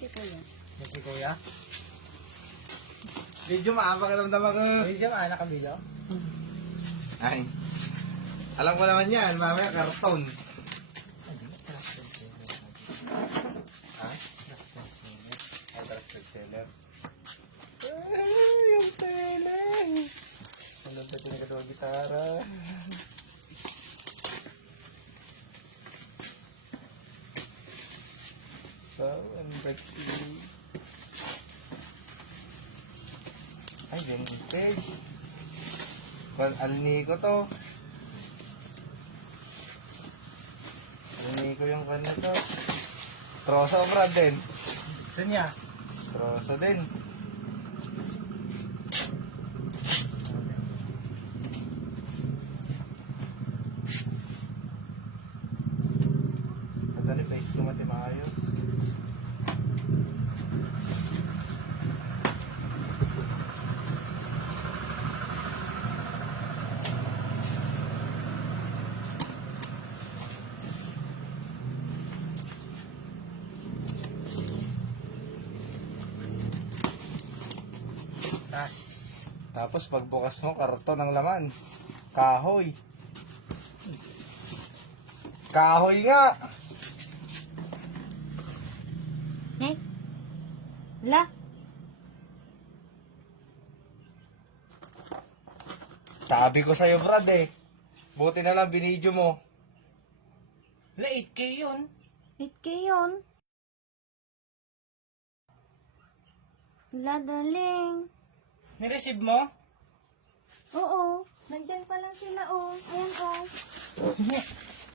si Kuya. Si Kuya? Medyo maapakaramdaman ko. Medyo anak Camilo? Ay. Alam ko naman yan, mamaya karton. Ha? Trusted seller. Ay, trusted seller. Ay, yung tele. Ang lambot yung katawag gitara. So, ang sexy. Ay, vintage. Well, alini ko to. Alini ko yung kanya to. Troso, brad din. Saan niya? Troso din. Madali, place ko mati maayos. Tapos pagbukas mo, karton ng laman. Kahoy. Kahoy nga! Eh? La? Sabi ko sa'yo, Brad eh. Buti na lang binidyo mo. Wala, 8K yun. 8K yun. La, darling. May receive mo? Oo. Nandyan pa lang sila, oh. Ayan, oh. Sige.